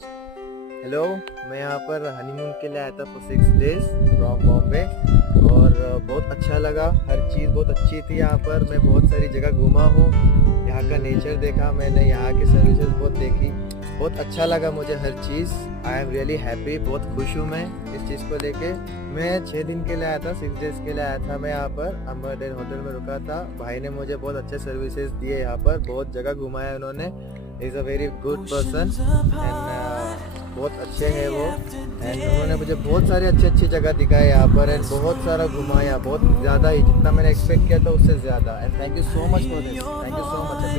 Hello, मैं यहाँ पर हनीमून के लिए आया था फॉर 6 days फ्रॉम बॉम्बे। और बहुत अच्छा लगा, हर चीज़ बहुत अच्छी थी यहाँ पर। मैं बहुत सारी जगह घूमा हूँ, यहाँ का नेचर देखा मैंने, यहाँ की सर्विसेज बहुत देखी, बहुत अच्छा लगा मुझे हर चीज़। आई एम रियली हैप्पी, बहुत खुश हूँ मैं इस चीज़ को लेके। मैं 6 दिन के लिए आया था, 6 days के लिए आया था मैं यहाँ पर। अम्बरडेल होटल में रुका था, भाई ने मुझे बहुत अच्छे सर्विसेज दिए यहाँ पर, बहुत जगह घुमाया उन्होंने। Is a very good person and बहुत अच्छे हैं वो। एंड उन्होंने मुझे बहुत सारी अच्छी अच्छी जगह दिखाई यहाँ पर एंड बहुत सारा घुमाया, बहुत ज़्यादा ही, जितना मैंने एक्सपेक्ट किया था उससे ज़्यादा। And thank you so much for this, thank you so much.